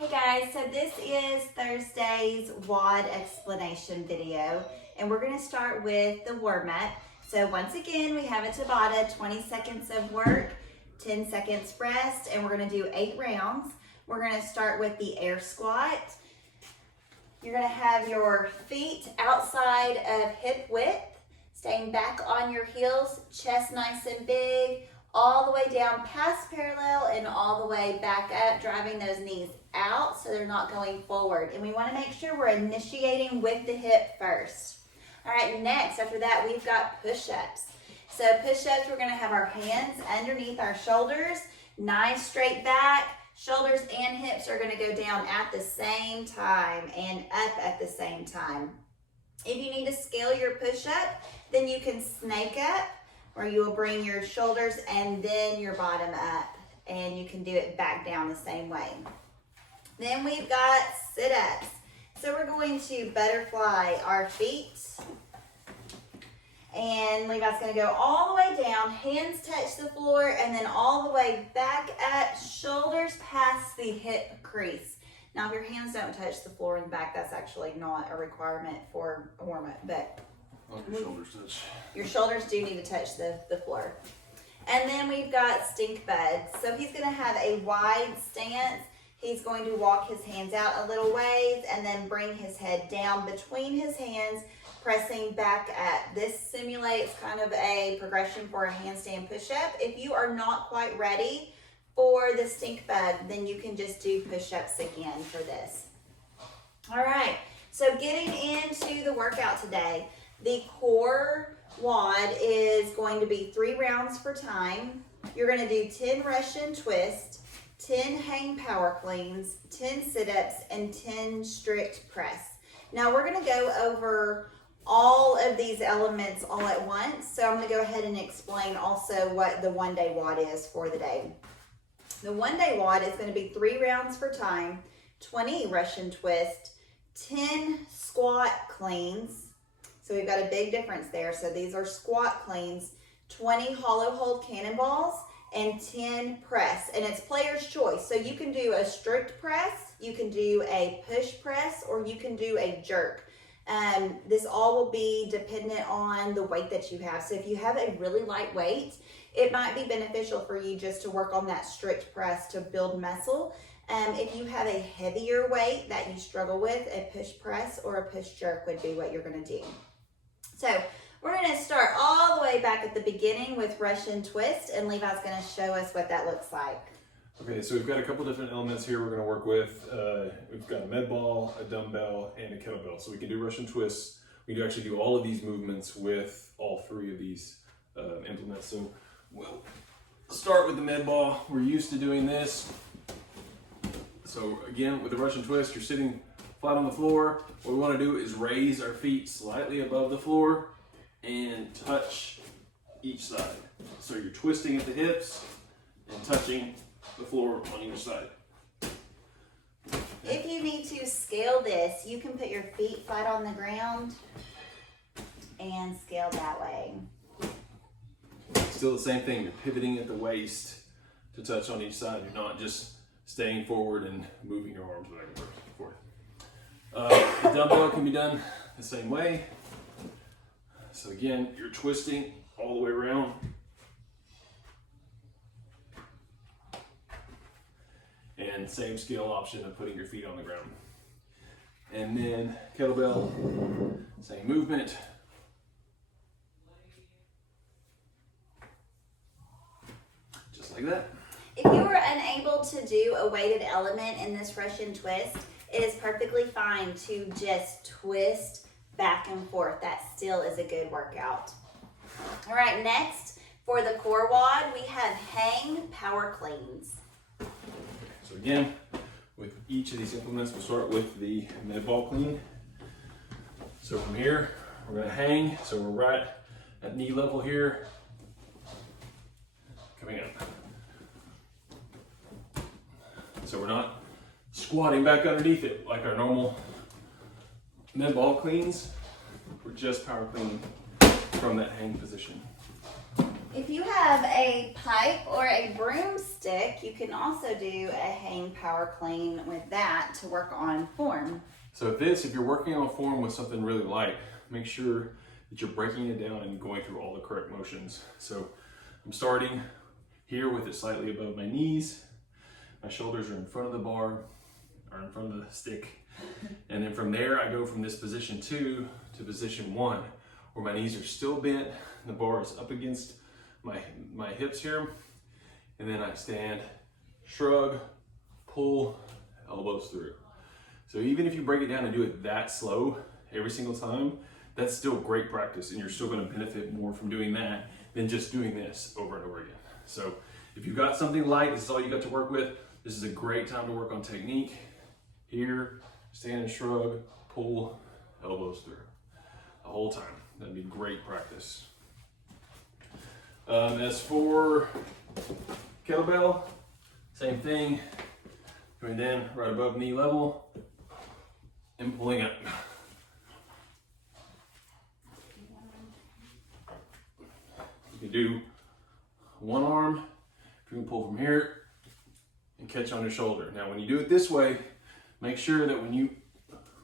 Hey guys, so this is Thursday's WOD explanation video, and we're going to start with the warm-up. So once again, we have a Tabata, 20 seconds of work, 10 seconds rest, and we're going to do 8 rounds. We're going to start with the air squat. You're going to have your feet outside of hip width, staying back on your heels, chest nice and big, all the way down past parallel and all the way back up, driving those knees out so they're not going forward. And we want to make sure we're initiating with the hip first. All right, next, after that, we've got push-ups. So push-ups, we're going to have our hands underneath our shoulders, nice straight back. Shoulders and hips are going to go down at the same time and up at the same time. If you need to scale your push-up, then you can snake up, where you will bring your shoulders and then your bottom up, and you can do it back down the same way. Then we've got sit-ups. So we're going to butterfly our feet, and Levi's going to go all the way down, hands touch the floor, and then all the way back up, shoulders past the hip crease. Now if your hands don't touch the floor in the back, that's actually not a requirement for a warm-up, but your shoulders touch. Your shoulders do need to touch the floor. And then we've got stink bug. So he's going to have a wide stance. He's going to walk his hands out a little ways and then bring his head down between his hands, pressing back up. This simulates kind of a progression for a handstand push-up. If you are not quite ready for the stink bug, then you can just do push-ups again for this. All right, so getting into the workout today. The core WOD is going to be 3 rounds for time. You're going to do 10 Russian twist, 10 hang power cleans, 10 sit-ups, and 10 strict press. Now we're going to go over all of these elements all at once. So I'm going to go ahead and explain also what the one-day WOD is for the day. The one-day WOD is going to be 3 rounds for time, 20 Russian twist, 10 squat cleans. So we've got a big difference there. So these are squat cleans, 20 hollow hold cannonballs, and 10 press. And it's player's choice. So you can do a strict press, you can do a push press, or you can do a jerk. This all will be dependent on the weight that you have. So if you have a really light weight, it might be beneficial for you just to work on that strict press to build muscle. If you have a heavier weight that you struggle with, a push press or a push jerk would be what you're going to do. So we're going to start all the way back at the beginning with Russian twist, and Levi's going to show us what that looks like. Okay, so we've got a couple different elements here we're going to work with. We've got a med ball, a dumbbell, and a kettlebell. So we can do Russian twists. We can actually do all of these movements with all 3 of these implements. So we'll start with the med ball. We're used to doing this. So again, with the Russian twist, you're sitting flat on the floor. What we want to do is raise our feet slightly above the floor and touch each side. So you're twisting at the hips and touching the floor on each side. If you need to scale this, you can put your feet flat on the ground and scale that way. Still the same thing, you're pivoting at the waist to touch on each side. You're not just staying forward and moving your arms back and forth. The dumbbell can be done the same way. So again, you're twisting all the way around. And same scale option of putting your feet on the ground. And then kettlebell, same movement. Just like that. If you are unable to do a weighted element in this Russian twist, it is perfectly fine to just twist back and forth. That still is a good workout. All right, next for the core WOD, we have hang power cleans. So again, with each of these implements, we'll start with the med ball clean. So from here, we're going to hang. So we're right at knee level here, coming up. So we're not squatting back underneath it like our normal med ball cleans. We're just power cleaning from that hang position. If If you have a pipe or a broomstick, you can also do a hang power clean with that to work on form. So if you're working on form with something really light, make sure that you're breaking it down and going through all the correct motions. So I'm starting here with it slightly above my knees. My shoulders are in front of the bar, or in front of the stick. And then from there, I go from this position 2 to position 1, where my knees are still bent, the bar is up against my hips here. And then I stand, shrug, pull, elbows through. So even if you break it down and do it that slow every single time, that's still great practice, and you're still going to benefit more from doing that than just doing this over and over again. So if you've got something light, this is all you got to work with, this is a great time to work on technique. Here, stand and shrug, pull, elbows through. The whole time. That'd be great practice. As for kettlebell, same thing. Going in right above knee level and pulling up. You can do one arm, if you can pull from here and catch on your shoulder. Now when you do it this way, make sure that when you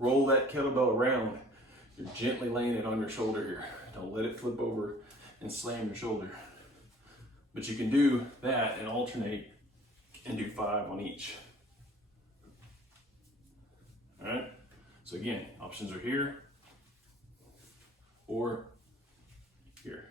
roll that kettlebell around, you're gently laying it on your shoulder here. Don't let it flip over and slam your shoulder. But you can do that and alternate and do 5 on each. All right? So again, options are here or here.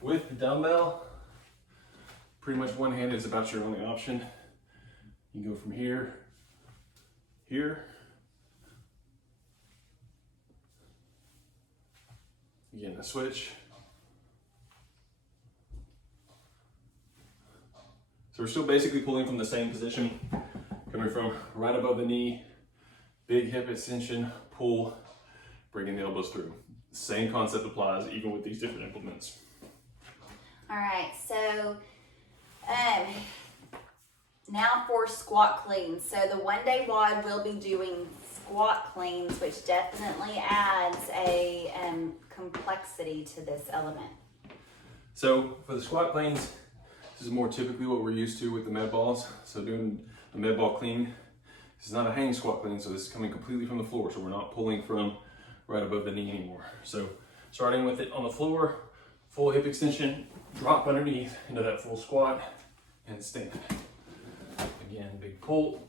With the dumbbell, pretty much one-handed is about your only option. You can go from here, here. Again, a switch. So we're still basically pulling from the same position, coming from right above the knee, big hip extension, pull, bringing the elbows through. Same concept applies even with these different implements. All right, so now for squat cleans. So the one-day WOD will be doing squat cleans, which definitely adds a complexity to this element. So for the squat cleans, this is more typically what we're used to with the med balls. So doing a med ball clean, this is not a hang squat clean, so this is coming completely from the floor. So we're not pulling from right above the knee anymore. So starting with it on the floor, full hip extension, drop underneath into that full squat and stand. Again, big pull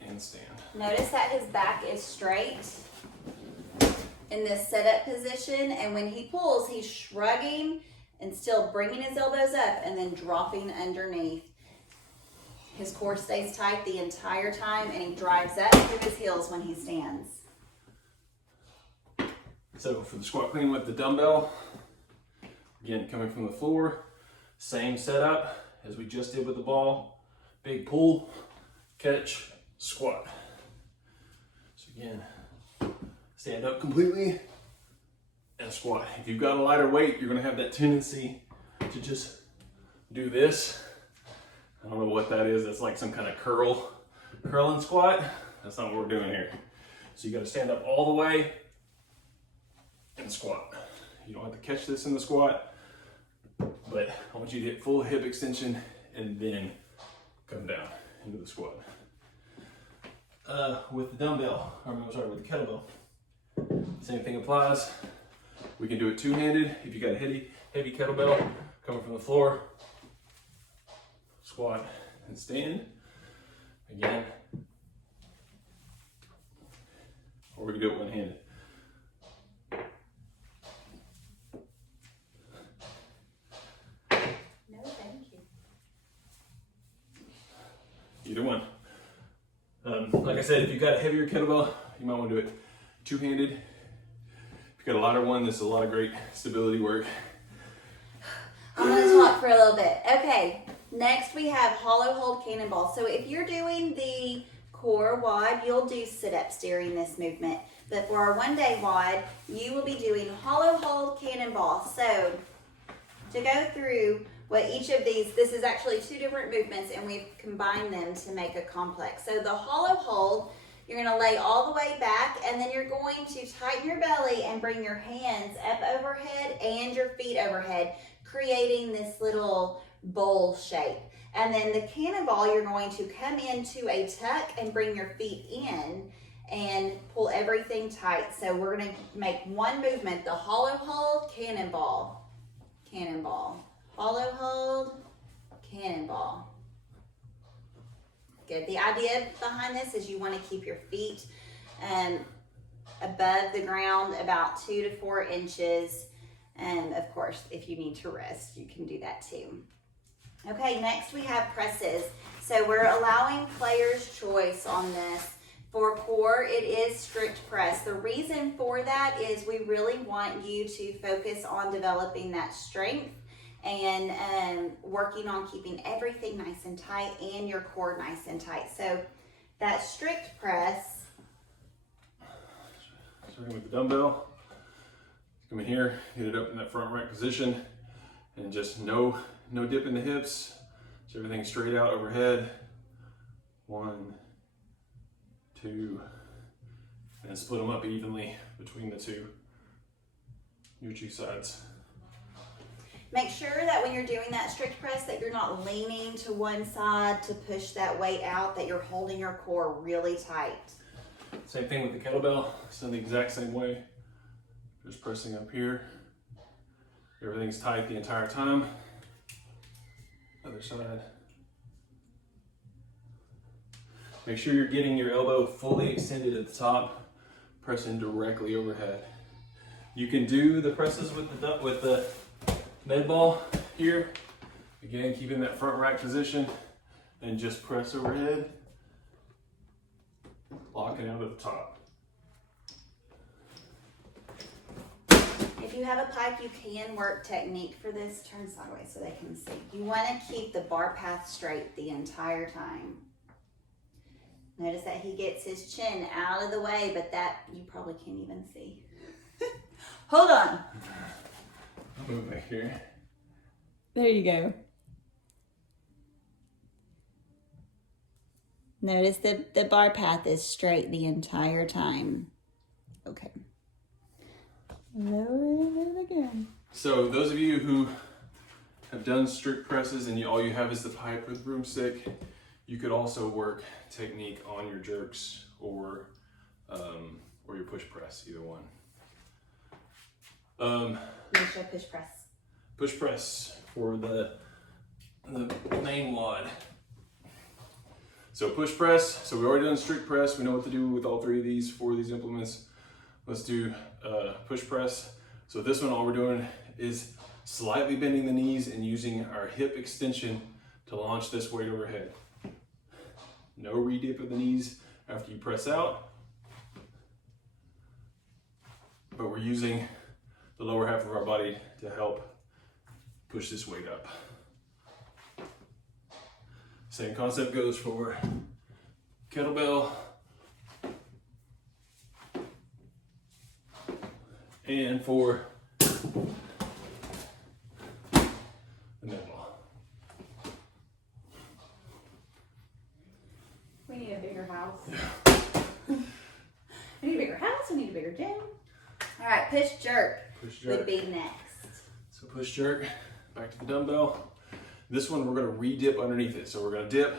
and stand. Notice that his back is straight in this setup position, and when he pulls, he's shrugging and still bringing his elbows up and then dropping underneath. His core stays tight the entire time, and he drives up through his heels when he stands. So for the squat clean with the dumbbell, again, coming from the floor, same setup as we just did with the ball. Big pull, catch, squat. So again, stand up completely and squat. If you've got a lighter weight, you're gonna have that tendency to just do this. I don't know what that is. That's like some kind of curl and squat. That's not what we're doing here. So you gotta stand up all the way and squat. You don't have to catch this in the squat, but I want you to hit full hip extension and then come down into the squat. With the dumbbell, with the kettlebell, same thing applies. We can do it two-handed. If you got a heavy kettlebell coming from the floor, squat and stand. Again, or we can do it one-handed. No, thank you. Either one. Like I said, if you've got a heavier kettlebell, you might want to do it two-handed. If you've got a lighter one, this is a lot of great stability work. I'm going to talk for a little bit. Okay, next we have hollow hold cannonball. So if you're doing the core WOD, you'll do sit-ups during this movement. But for our one-day WOD, you will be doing hollow hold cannonball. So to go through what each of these, this is actually two different movements, and we've combined them to make a complex. So the hollow hold, You're gonna lay all the way back, and then you're going to tighten your belly and bring your hands up overhead and your feet overhead, creating this little bowl shape. And then the cannonball, you're going to come into a tuck and bring your feet in and pull everything tight. So we're gonna make one movement, the hollow hold, cannonball, cannonball, hollow hold, cannonball. Good. The idea behind this is you want to keep your feet above the ground about 2 to 4 inches. And of course, if you need to rest, you can do that too. Okay, next we have presses. So we're allowing player's choice on this. For core, it is strict press. The reason for that is we really want you to focus on developing that strength and working on keeping everything nice and tight and your core nice and tight. So that strict press. Starting with the dumbbell, come in here, get it up in that front rack position, and just no dip in the hips. So everything straight out overhead. 1, 2, and split them up evenly between your two sides. Make sure that when you're doing that strict press that you're not leaning to one side to push that weight out, that you're holding your core really tight. Same thing with the kettlebell, it's done the exact same way. Just pressing up here. Everything's tight the entire time. Other side. Make sure you're getting your elbow fully extended at the top, pressing directly overhead. You can do the presses with the med ball here. Again, keeping that front rack position and just press overhead, locking out at the top. If you have a pipe, you can work technique for this. Turn sideways so they can see. You want to keep the bar path straight the entire time. Notice that he gets his chin out of the way, but that you probably can't even see. Hold on. I'll move back here. There you go. Notice the bar path is straight the entire time. Okay. Lower it again. So those of you who have done strict presses and all you have is the pipe or the broomstick, you could also work technique on your jerks or your push press, either one. Let me show push press. Push press for the main WOD. So push press, so we've already done strict press. We know what to do with all 3 of these, 4 of these implements. Let's do push press. So this one, all we're doing is slightly bending the knees and using our hip extension to launch this weight overhead. No re-dip of the knees after you press out, but we're using the lower half of our body to help push this weight up. Same concept goes for kettlebell and for the med ball. We need a bigger house. We need a bigger house, we need a bigger gym. All right, push jerk, would be next. So push jerk, back to the dumbbell. This one we're gonna re-dip underneath it. So we're gonna dip,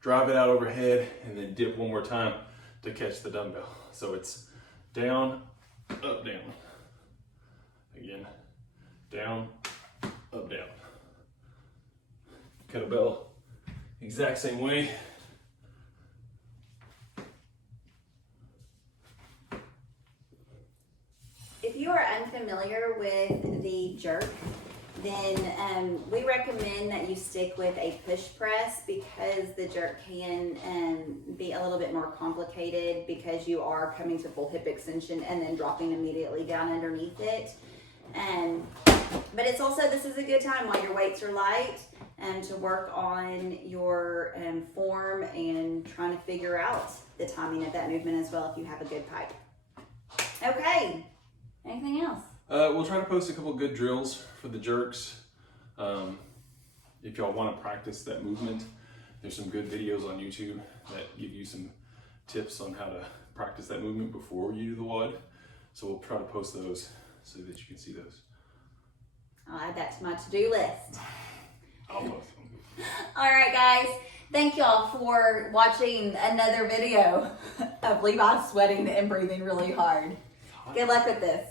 drive it out overhead, and then dip one more time to catch the dumbbell. So it's down, up, down. Again, down, up, down. Kettlebell, exact same way. If you are unfamiliar with the jerk, then we recommend that you stick with a push press because the jerk can be a little bit more complicated because you are coming to full hip extension and then dropping immediately down underneath it. But it's also, this is a good time while your weights are light to work on your form and trying to figure out the timing of that movement as well if you have a good pipe. Okay, anything else? We'll try to post a couple good drills for the jerks. If y'all want to practice that movement, there's some good videos on YouTube that give you some tips on how to practice that movement before you do the WOD. So we'll try to post those so that you can see those. I'll add that to my to-do list. I'll post them. All right, guys. Thank y'all for watching another video of Levi sweating and breathing really hard. Good luck with this.